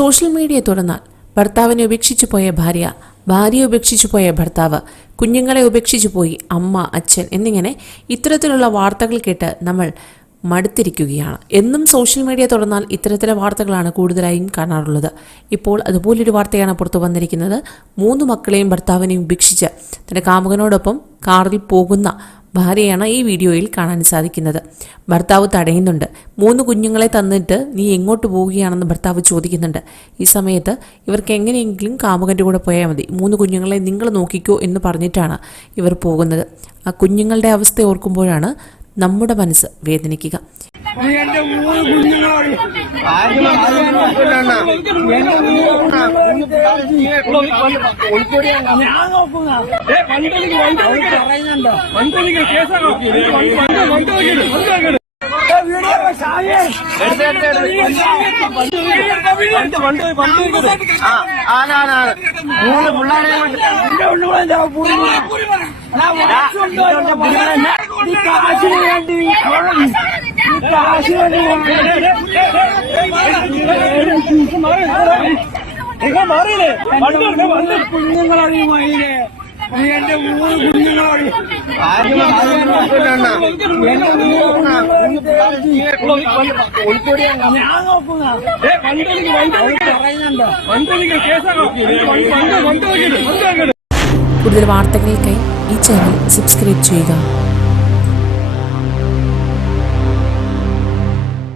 Social media തുറന്നാൽ ഭർത്താവിനെ ഉപേക്ഷിച്ചു പോയ ഭാര്യ ഭാര്യയെ ഉപേക്ഷിച്ചു പോയ ഭർത്താവ് കുഞ്ഞുങ്ങളെ ഉപേക്ഷിച്ചു പോയി അമ്മ അച്ഛൻ എന്നിങ്ങനെ ഇത്തരത്തിലുള്ള വാർത്തകൾ കേട്ട് നമ്മൾ മടുത്തിരിക്കുകയാണ്. എന്നും സോഷ്യൽ മീഡിയ തുറന്നാൽ ഇത്തരത്തിലെ വാർത്തകളാണ് കൂടുതലായും കാണാറുള്ളത്. ഇപ്പോൾ അതുപോലൊരു വാർത്തയാണ് പുറത്തു വന്നിരിക്കുന്നത്. മൂന്ന് മക്കളെയും ഭർത്താവിനെയും ഉപേക്ഷിച്ച് തന്റെ കാമുകനോടൊപ്പം കാറിൽ പോകുന്ന ഭാര്യയാണ് ഈ വീഡിയോയിൽ കാണാൻ സാധിക്കുന്നത്. ഭർത്താവ് തടയുന്നുണ്ട്. മൂന്ന് കുഞ്ഞുങ്ങളെ തന്നിട്ട് നീ എങ്ങോട്ട് പോവുകയാണെന്ന് ഭർത്താവ് ചോദിക്കുന്നുണ്ട്. ഈ സമയത്ത് ഇവർക്ക് എങ്ങനെയെങ്കിലും കാമുകന്റെ കൂടെ പോയാൽ മതി. മൂന്ന് കുഞ്ഞുങ്ങളെ നിങ്ങൾ നോക്കിക്കോ എന്ന് പറഞ്ഞിട്ടാണ് ഇവർ പോകുന്നത്. ആ കുഞ്ഞുങ്ങളുടെ അവസ്ഥ ഓർക്കുമ്പോഴാണ് നമ്മുടെ മനസ്സ് വേദനിക്കുക. എന്റെ മൂന്ന് കുഞ്ഞുങ്ങളോട് ആരും ആരും നോക്കില്ലണ്ണ. എന്റെ മൂന്ന് ഒളിച്ചോടിയാണ്. ഞാൻ നോക്കുന്ന വണ്ടിക്ക് വണ്ടി പറയുന്നുണ്ടോ വണ്ടിക്ക് കേസാണോ വണ്ടി വണ്ടി വണ്ടി വീഡിയോ സായേ എടുത്ത് എടുത്ത് എടുത്ത്. വണ്ടി വണ്ടി വണ്ടി ആ, ആണ്, ആണ്, ആണ്. മൂന്ന് പിള്ളേരെ കൊണ്ട് എന്റെ ഉള്ളുകൂടെ ഞാൻ പൂരി ഞാൻ വാച്ചുണ്ടോ നീ കാശിന് വേണ്ടി നീ കാശിന് വേണ്ടി കുഞ്ഞുങ്ങളറിയുമായില്ലേ എന്റെ മൂന്ന്. എന്റെ ഒളിച്ചോടിയാണ്. ഞാൻ നോക്കുന്ന വണ്ടിക്ക് വണ്ടി പറയുന്നുണ്ട്. വണ്ടിക്ക് കേസാണോ വണ്ടി വണ്ടി കൂടുതൽ വാർത്തകൾക്കായി ഈ ചാനൽ സബ്സ്ക്രൈബ് ചെയ്യുക.